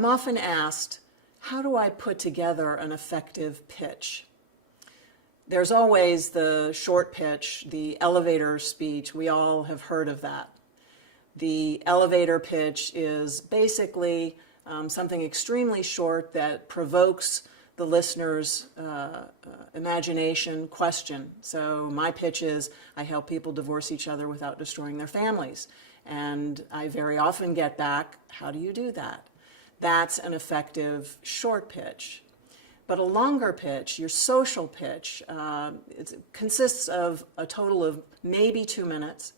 I'm often asked, how do I put together an effective pitch? There's always the short pitch, the elevator speech. We all have heard of that. The elevator pitch is basically something extremely short that provokes the listener's imagination, question. So my pitch is, I help people divorce each other without destroying their families. And I very often get back, how do you do that? That's an effective short pitch. But a longer pitch, your social pitch, it consists of a total of maybe 2 minutes.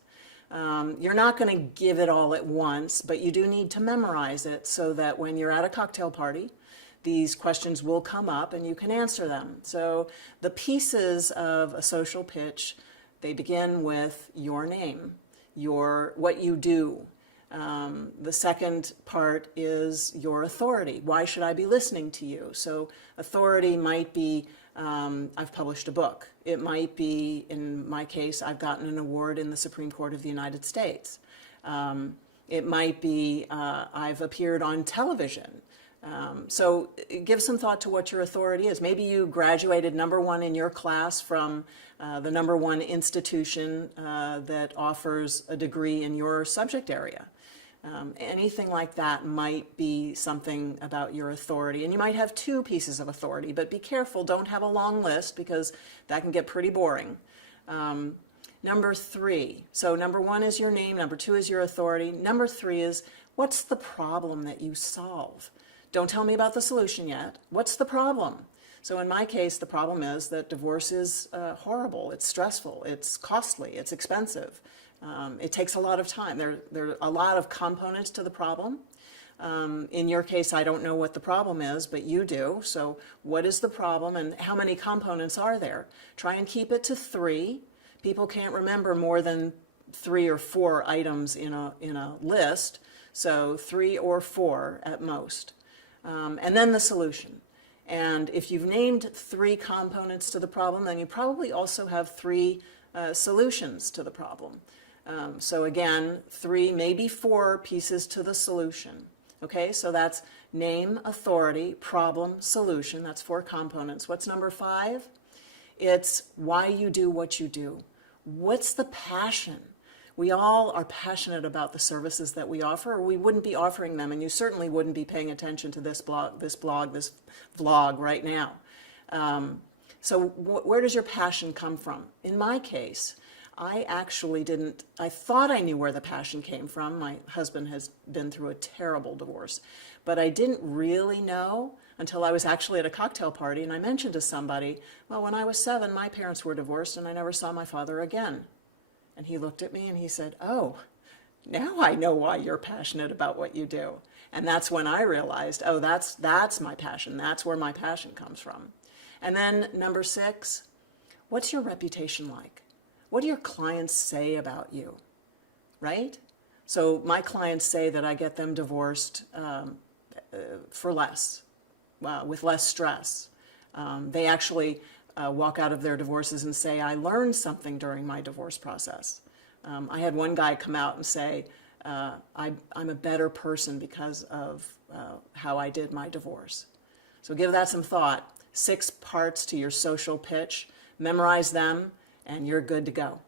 You're not going to give it all at once, but you do need to memorize it so that when you're at a cocktail party, these questions will come up and you can answer them. So the pieces of a social pitch, they begin with your name, what you do. The second part is your authority. Why should I be listening to you? So authority might be, I've published a book. It might be, in my case, I've gotten an award in the Supreme Court of the United States. It might be, I've appeared on television. So give some thought to what your authority is. Maybe you graduated #1 in your class from the #1 institution that offers a degree in your subject area. Anything like that might be something about your authority. And you might have 2 pieces of authority, but be careful, don't have a long list because that can get pretty boring. Number 3, so #1 is your name, #2 is your authority. Number 3 is, what's the problem that you solve? Don't tell me about the solution yet. What's the problem? So in my case, the problem is that divorce is horrible, it's stressful, it's costly, it's expensive. It takes a lot of time. There are a lot of components to the problem. In your case, I don't know what the problem is, but you do. So what is the problem and how many components are there? Try and keep it to 3. People can't remember more than 3 or 4 items in a list, so 3 or 4 at most. And then the solution. And if you've named 3 components to the problem, then you probably also have 3 solutions to the problem. So again, 3, maybe 4 pieces to the solution. Okay, so that's name, authority, problem, solution. That's 4 components. What's number 5? It's why you do what you do. What's the passion? We all are passionate about the services that we offer, or we wouldn't be offering them, and you certainly wouldn't be paying attention to this vlog right now. So where does your passion come from? In my case, I actually didn't, I thought I knew where the passion came from. My husband has been through a terrible divorce, but I didn't really know until I was actually at a cocktail party and I mentioned to somebody, well, when I was 7, my parents were divorced and I never saw my father again. And he looked at me and he said, oh, now I know why you're passionate about what you do. And that's when I realized, oh, that's my passion. That's where my passion comes from. And then number 6, what's your reputation like? What do your clients say about you, right? So my clients say that I get them divorced for less, with less stress. They actually walk out of their divorces and say, I learned something during my divorce process. I had one guy come out and say, I'm a better person because of how I did my divorce. So give that some thought. 6 parts to your social pitch. Memorize them, and you're good to go.